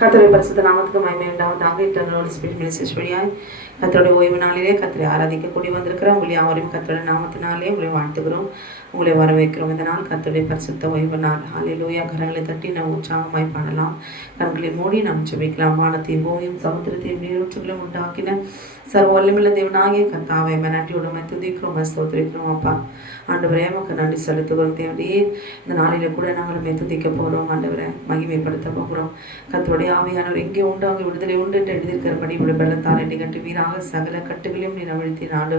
கர்த்தருடைய பரிசுத்த நாமத்துக்கு மகிமை உண்டாவதாக. இன்டர்னல் ஸ்பிரிட் மெசேஜ் வழியாய் கர்த்தருடைய ஓய்வு நாளிலே கர்த்தரை ஆராதிக்க கூடி வந்திருக்கிறோம். உங்களை யாவரையும் கர்த்தருடைய நாமத்தினாலே உங்களை வாழ்த்துகிறோம், உங்களை வரவேற்கிறோம். இந்த நாள் கர்த்தருடைய பரிசுத்த ஓய்வு நாள். ஹல்லேலூயா. கரங்களை தட்டி நாம் உற்சாகமாய் பாடலாம். கண்களை மூடி நாம் ஜெபிக்கலாம். வானத்தையும் பூமியும் சமுத்திரத்தையும் நீரூற்றுகளையும் உண்டாக்கின சர்வ வல்லமையுள்ள தேவனாகிய கர்த்தாவே, நன்றியோடு துதிக்கிறோம், ஸ்தோத்திரிக்கிறோம். அப்பா ஆண்டவரே, உமக்கு நன்றி செலுத்துகிறோம். தேவனே, இந்த நாளில கூட நாங்கள் துதிக்க போகிறோம். ஆண்டவரை மகிமைப்படுத்த போகிறோம். கர்த்தருடைய ஆவியானவர் எங்கே உண்டு அங்கே விடுதலை உண்டு என்று எழுதியிருக்கிறபடி உடைய வெள்ளத்தால் என்னை கட்டுவீராக, சகல கட்டுகளையும் நீ அவிழ்த்தி நாடு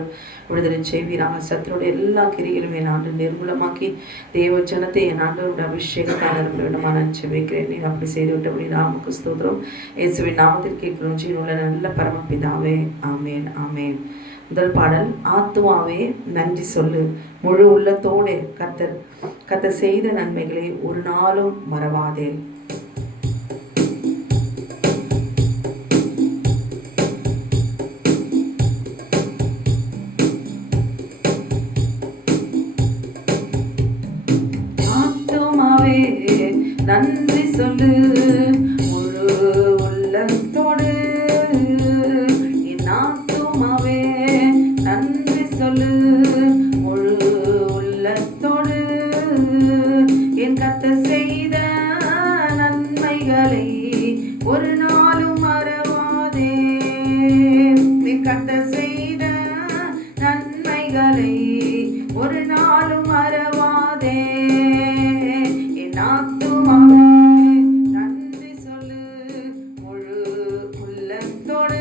விடுதலை செய்வீராக. சத்துருடைய எல்லா கிரிகளும் என் ஆண்டு நிர்மூலமாக்கி தேவ ஜனத்தை என் ஆண்டவருடைய அபிஷேகத்தாளர் விடமான ஜெபிக்கிறேன். நீர் அப்படி செய்து விட்டபடி நாமக்கு ஸ்தோத்திரம். இயேசுவின் நாமத்தில் கேட்கிறோம் ஜீவனுள்ள நல்ல பரமபிதாவே. ஆமேன், ஆமேன். முதல் பாடல். ஆத்துமாவே நன்றி சொல்லு, முழு உள்ளத்தோடு கர்த்தர் செய்த நன்மைகளை ஒரு நாளும் மறவாதே. ஆத்துமாவே நன்றி சொல்லு, முழு உள்ளத்தோடு நன்றி சொல்லு, முழு உள்ளத்தோடு என் கர்த்தர் செய்த நன்மைகளை ஒரு நாளும் மறவாதே. என் கர்த்தர் செய்த நன்மைகளை ஒரு நாளும் மறவாதே. என் ஆத்துமாவே நன்றி சொல்லு, முழு உள்ளத்தோடு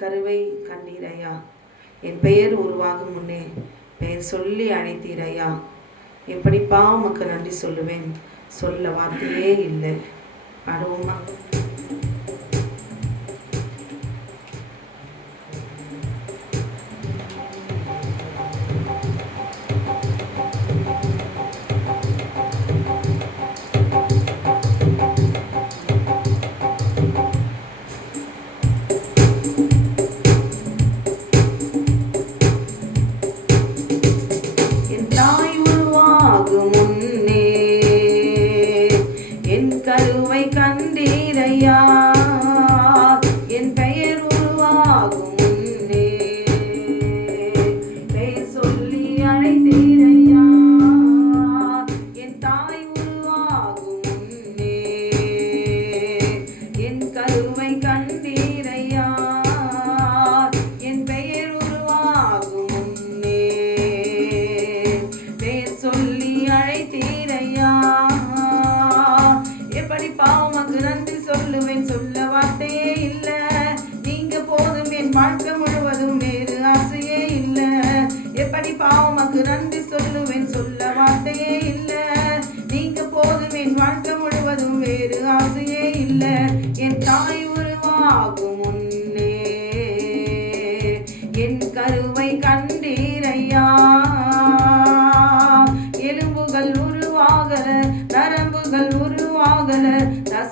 கருவை கண்டீரையா, என் பெயர் உருவாகும் முன்னே பெயர் சொல்லி அழைத்தீரையா. எப்படிப்பா உமக்கு நன்றி சொல்லுவேன், சொல்ல வார்த்தையே இல்லை. பாடுவோமா? தாய் உருவாகும் முன்னே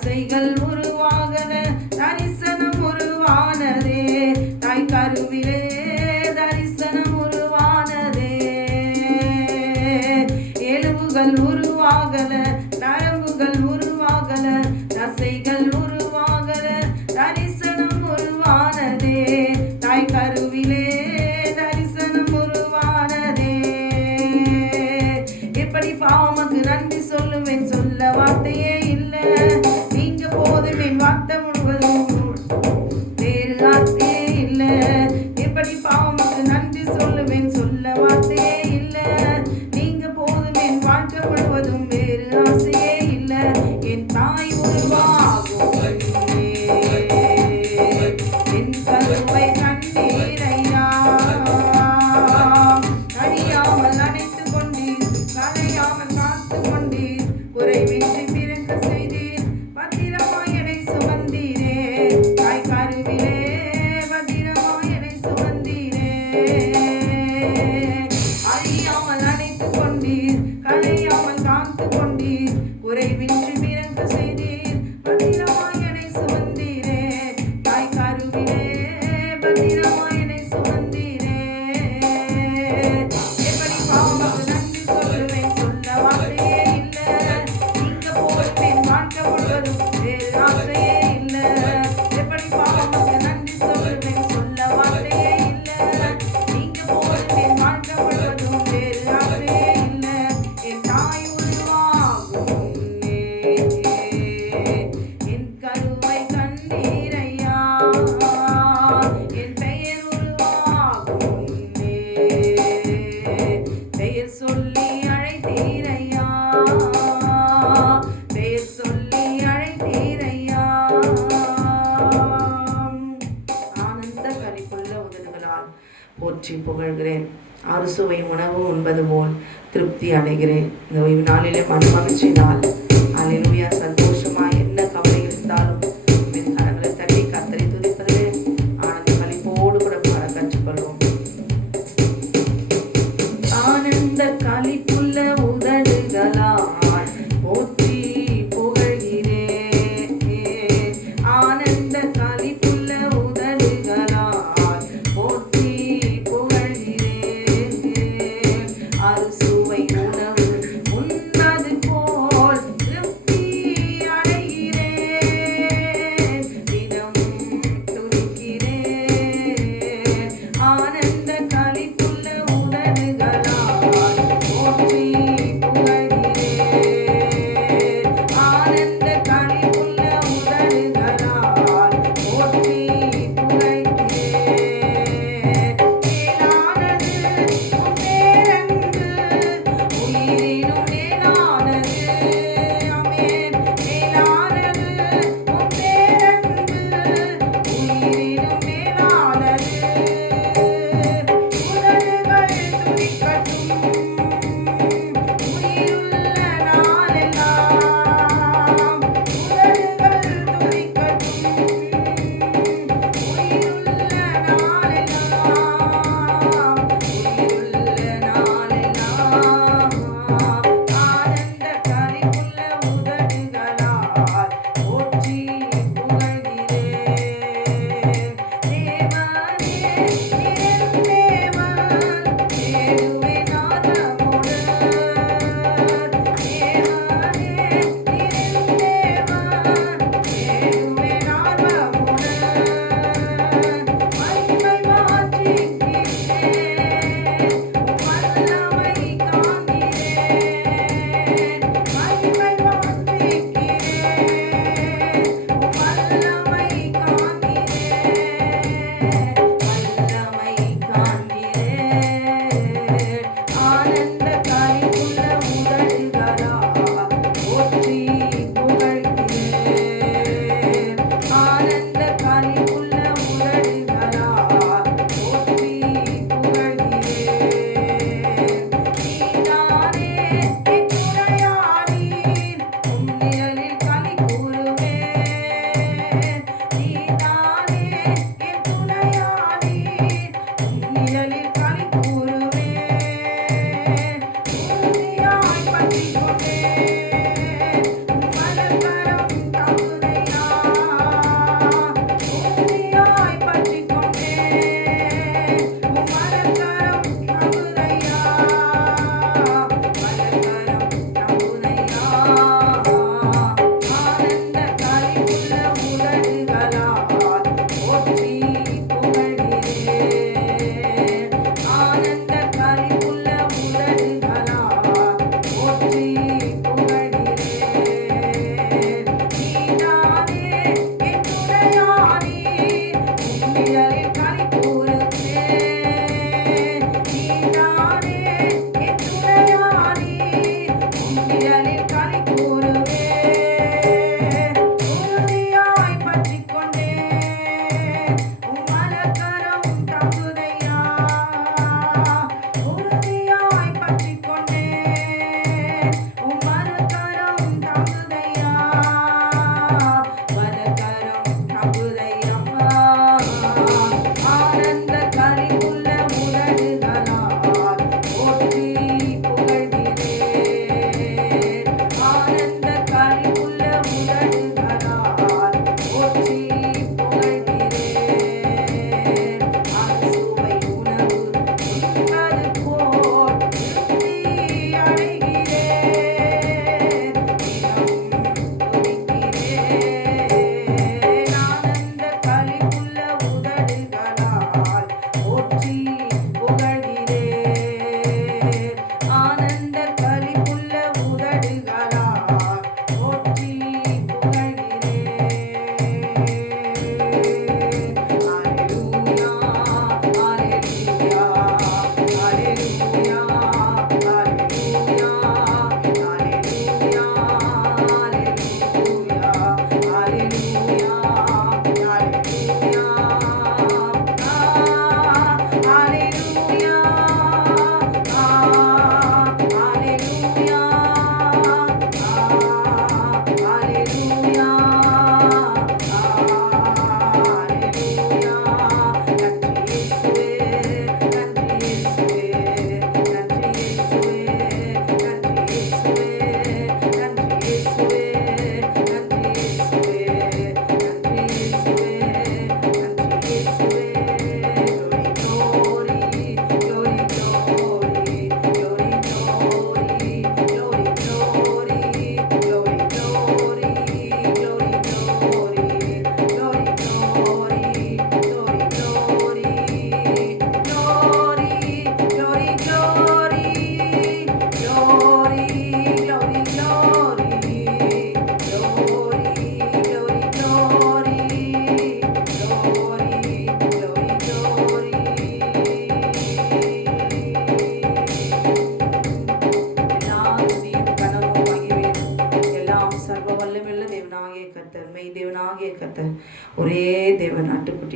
தசைகள் உருவாகல தரிசனம் உருவானதே தாய் கருவிலே தரிசனம் உருவானதே எலும்புகள் உருவாகல நரம்புகள் உருவாகல தசைகள் உருவாகல தரிசனம் உருவானதே தாய் கருவிலே தரிசனம் உருவானதே எப்படி பாவமக்கு நன்றி சொல்லுவேன் சொல்ல வார்த்தையே இல்லை நீங்க போதும் என் வார்த்தை முழுவதும் வேறு வார்த்தையே இல்லை எப்படி பாவமக்கு நன்றி சொல்லுவேன் சொல்ல வார்த்தையே இல்லை நீங்க போதும் என் வாழ்க்கை முழுவதும் வேறு ஆசையே இல்லை என் தாய் உருவாகும் என் கருவை கண்டீரையா அழியாமல் அணைத்து கொண்டீர் கலையாமல் காத்து கொண்டீர் குறைவின்றி பிறக்க செய்தீர் பத்திரமாய் என்னை சுமந்தீரே தாய் கருவிலே பத்திரமாய் என்னை சுமந்தீரே அழியாமல் அணைத்து கொண்டீர் கலையாமல் காத்து கொண்டீர் குறைவின்றி பிறக்க செய்தீர் பத்திரமாய் என்னை சுமந்தீரே தாய் கருவிலே பத்திரமாய் என்னை சுமந்தீரே எப்படி பாவமக்கு நன்றி சொல்லுவேன் சொல்ல வார்த்தையே இல்லை நீங்க போதும் வாழ்க்கை முழுவதும் வேறு ஆசையே இல்லை எப்படி பாவமக்கு நன்றி சொல்லுவேன் சொல்ல வார்த்தையே இல்லை நீங்க போதும் வாழ்க்கை முழுவதும் வேறு ஆசையே இல்லை என் தாய் உருவாகும் என் கருவை கண்டீரையா என் பெயர் உருவாகும் பெயர் சொல்லி அழைத்தீரையா பெயர் சொல்லி அழைத்தீரையா ஆனந்த கனிப்புள்ள உதடுகளால் போற்றி புகழ்கிறேன் அறுசுவை உணவு உண்பது போல் திருப்தி அடைகிறேன் இந்த ஓய்வு நாளிலே மகிழ்ச்சி நாள் அல்லேலூயா சந்தோஷமாய் என்ன கவலை இருந்தாலும் என் கரங்களை தட்டி கர்த்தரை துதிப்பதிலே ஆனந்த களிப்போடு கூட பாட கற்றுக்கொள்வோம் ஆனந்த களிப்புள்ள உதடுகளால் போற்றி புகழ்கிறேன் ஆனந்த களிப்புள்ள உதடுகளால் போற்றி புகழ்கிறேன் அறுசுவை உணவு உண்ணது போல் திருப்தி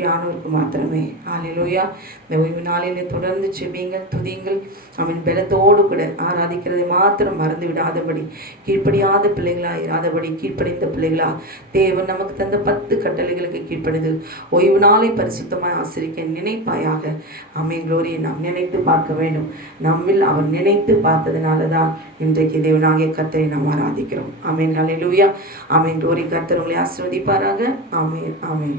ஆவியானவருக்கு மாத்திரமே. ஹல்லேலூயா. இந்த ஓய்வு நாளிலே தொடர்ந்து செபியுங்கள், துதியுங்கள். அவன் பலத்தோடு கூட ஆராதிக்கிறதை மாத்திரம் மறந்து விடாதபடி, கீழ்ப்படியாத பிள்ளைகளாக இராதபடி, கீழ்ப்படிந்த பிள்ளைகளா தேவன் நமக்கு தந்த 10 கட்டளைகளுக்கு கீழ்ப்படிந்து ஓய்வு நாளை பரிசுத்தமாய் ஆசிரிக்க நினைப்பாயாக. ஆமென். குளோரியை நாம் நினைத்து பார்க்க வேண்டும். நம்மில் அவர் நினைத்து பார்த்ததுனால தான் இன்றைக்கு தேவனாகிய கர்த்தரை நாம் ஆராதிக்கிறோம். ஆமென். ஹல்லேலூயா. ஆமென். குளோரி. கர்த்தர் உங்களை ஆசீர்வதிப்பாராக. ஆமென். ஆமென்.